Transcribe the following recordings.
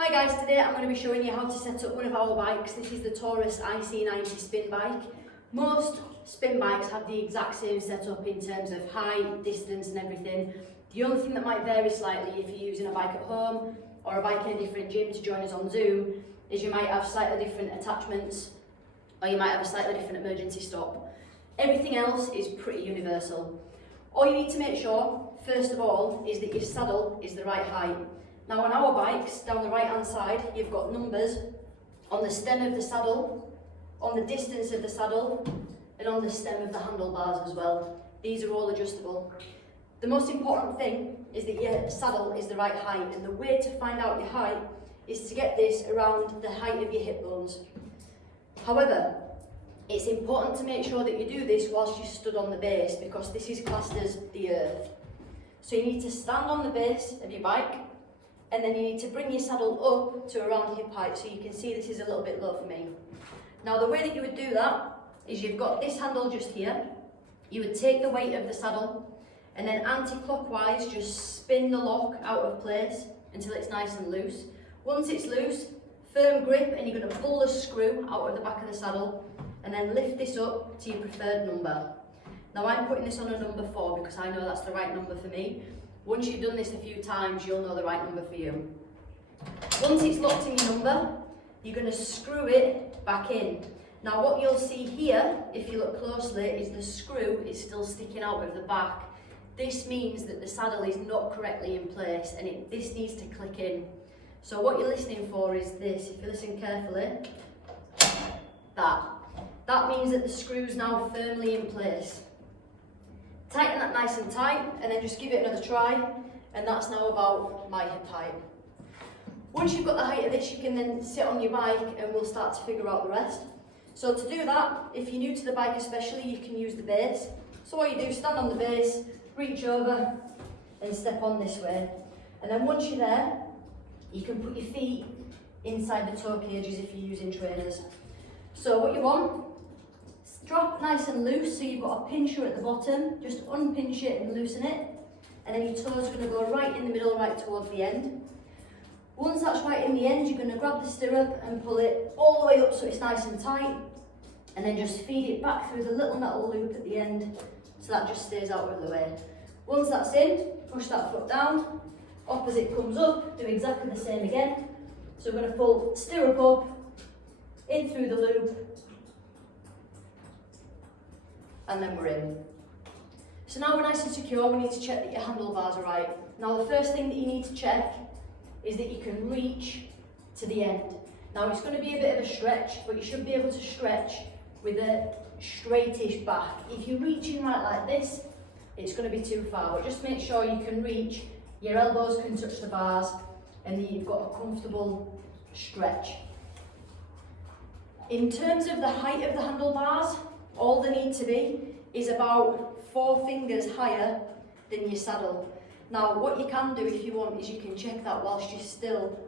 Hi guys, today I'm going to be showing you how to set up one of our bikes. This is the Taurus IC90 spin bike. Most spin bikes have the exact same setup in terms of height, distance and everything. The only thing that might vary slightly if you're using a bike at home or a bike in a different gym to join us on Zoom is you might have slightly different attachments or you might have a slightly different emergency stop. Everything else is pretty universal. All you need to make sure, first of all, is that your saddle is the right height. Now on our bikes, down the right hand side, you've got numbers on the stem of the saddle, on the distance of the saddle, and on the stem of the handlebars as well. These are all adjustable. The most important thing is that your saddle is the right height, and the way to find out your height is to get this around the height of your hip bones. However, it's important to make sure that you do this whilst you're stood on the base, because this is classed as the earth. So you need to stand on the base of your bike, and then you need to bring your saddle up to around hip height. So you can see this is a little bit low for me. Now the way that you would do that is you've got this handle just here. You would take the weight of the saddle and then anti-clockwise just spin the lock out of place until it's nice and loose. Once it's loose, firm grip, and you're going to pull the screw out of the back of the saddle and then lift this up to your preferred number. Now I'm putting this on a number 4 because I know that's the right number for me. Once you've done this a few times, you'll know the right number for you. Once it's locked in your number, you're going to screw it back in. Now what you'll see here, if you look closely, is the screw is still sticking out of the back. This means that the saddle is not correctly in place, and this needs to click in. So what you're listening for is this. If you listen carefully, that means that the screw's now firmly in place. Tighten that nice and tight, and then just give it another try, and that's now about my hip height. Once you've got the height of this, you can then sit on your bike and we'll start to figure out the rest. So to do that, if you're new to the bike especially, you can use the base. So what you do, stand on the base, reach over and step on this way. And then once you're there, you can put your feet inside the toe cages if you're using trainers. So what you want, drop nice and loose, so you've got a pincher at the bottom. Just unpinch it and loosen it, and then your toes are going to go right in the middle, right towards the end. Once that's right in the end, you're going to grab the stirrup and pull it all the way up so it's nice and tight, and then just feed it back through the little metal loop at the end so that just stays out of the way. Once that's in, push that foot down, opposite comes up, do exactly the same again. So we're going to pull stirrup up, in through the loop, and then we're in. So now we're nice and secure, we need to check that your handlebars are right. Now the first thing that you need to check is that you can reach to the end. Now it's going to be a bit of a stretch, but you should be able to stretch with a straightish back. If you're reaching right like this, it's going to be too far, but just make sure you can reach, your elbows can touch the bars, and that you've got a comfortable stretch. In terms of the height of the handlebars, all they need to be is about 4 fingers higher than your saddle. Now what you can do if you want is you can check that whilst you're still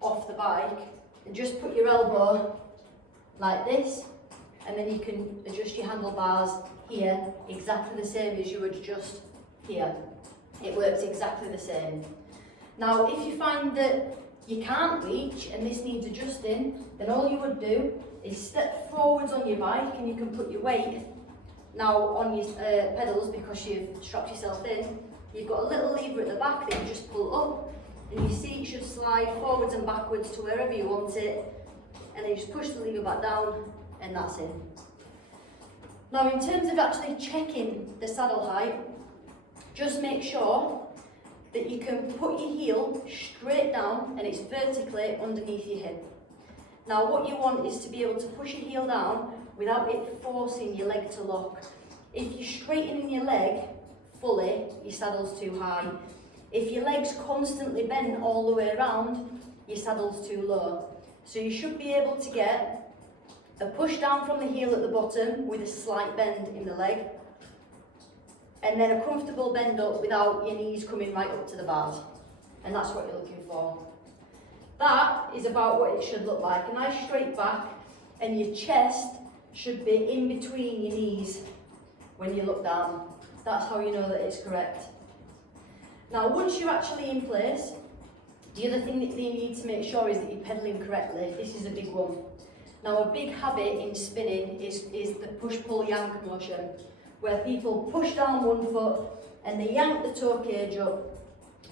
off the bike, and just put your elbow like this, and then you can adjust your handlebars here exactly the same as you would adjust here. It works exactly the same. Now if you find that you can't reach and this needs adjusting, then all you would do is step forwards on your bike, and you can put your weight now on your pedals because you've strapped yourself in. You've got a little lever at the back that you just pull up, and your seat should slide forwards and backwards to wherever you want it, and then you just push the lever back down, and that's it. Now in terms of actually checking the saddle height, just make sure that you can put your heel straight down and it's vertically underneath your hip. Now what you want is to be able to push your heel down without it forcing your leg to lock. If you're straightening your leg fully, your saddle's too high. If your leg's constantly bent all the way around, your saddle's too low. So you should be able to get a push down from the heel at the bottom with a slight bend in the leg, and then a comfortable bend up without your knees coming right up to the bars. And that's what you're looking for. That is about what it should look like. A nice straight back, and your chest should be in between your knees when you look down. That's how you know that it's correct. Now once you're actually in place, The other thing that you need to make sure is that you're pedalling correctly. This is a big one. Now a big habit in spinning is the push-pull-yank motion, where people push down one foot and they yank the toe cage up.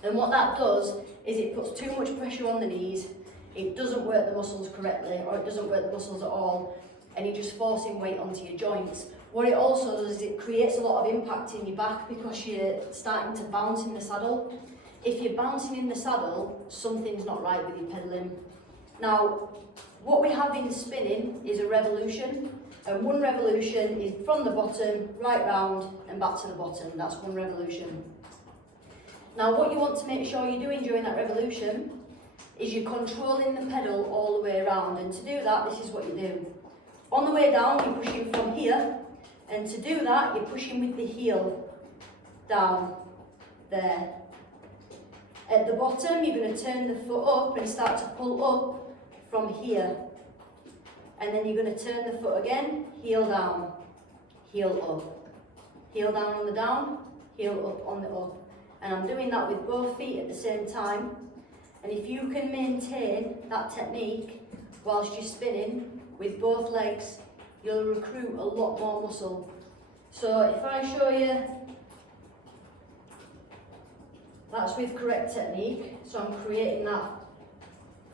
And what that does is it puts too much pressure on the knees, it doesn't work the muscles correctly, or it doesn't work the muscles at all, and you're just forcing weight onto your joints. What it also does is it creates a lot of impact in your back because you're starting to bounce in the saddle. If you're bouncing in the saddle, something's not right with your pedalling. Now, what we have in spinning is a revolution, and one revolution is from the bottom, right round, and back to the bottom. That's one revolution. Now, what you want to make sure you're doing during that revolution is you're controlling the pedal all the way around, and to do that, this is what you do. On the way down, you're pushing from here, and to do that, you're pushing with the heel down there. At the bottom, you're going to turn the foot up and start to pull up from here. And then you're going to turn the foot again, heel down, heel up. Heel down on the down, heel up on the up. And I'm doing that with both feet at the same time. And if you can maintain that technique whilst you're spinning with both legs, you'll recruit a lot more muscle. So if I show you, that's with correct technique. So I'm creating that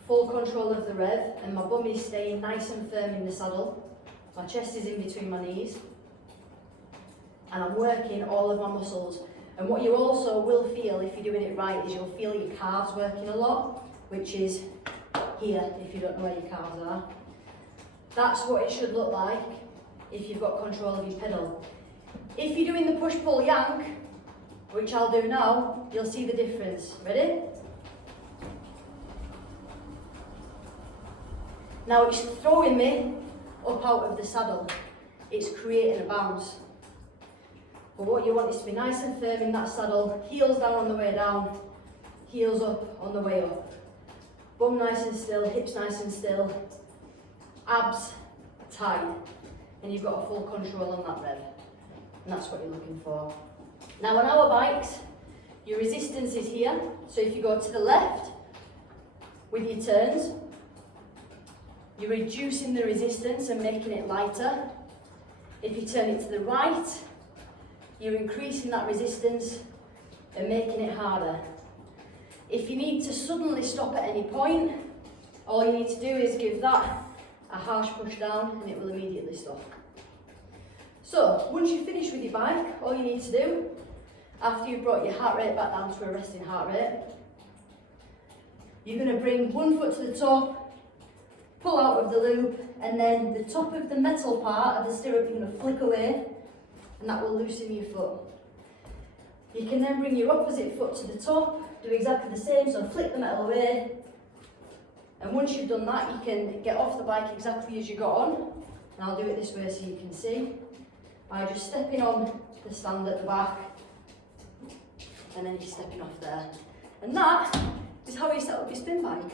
full control of the rev, and my bum is staying nice and firm in the saddle. My chest is in between my knees, and I'm working all of my muscles. And what you also will feel if you're doing it right is you'll feel your calves working a lot, which is here, if you don't know where your calves are. That's what it should look like if you've got control of your pedal. If you're doing the push-pull-yank, which I'll do now, you'll see the difference. Ready? Now it's throwing me up out of the saddle. It's creating a bounce. But what you want is to be nice and firm in that saddle, heels down on the way down, heels up on the way up. Bum nice and still, hips nice and still, abs tight, and you've got a full control on that rev. And that's what you're looking for. Now on our bikes, your resistance is here. So if you go to the left with your turns, you're reducing the resistance and making it lighter. If you turn it to the right, you're increasing that resistance and making it harder. If you need to suddenly stop at any point, all you need to do is give that a harsh push down and it will immediately stop. So, once you've finished with your bike, all you need to do, after you've brought your heart rate back down to a resting heart rate, you're going to bring one foot to the top, pull out of the loop, and then the top of the metal part of the stirrup you're going to flick away, and that will loosen your foot. You can then bring your opposite foot to the top, do exactly the same, so flick the metal away, and once you've done that, you can get off the bike exactly as you got on, and I'll do it this way so you can see, by just stepping on the stand at the back, and then you're stepping off there. And that is how you set up your spin bike.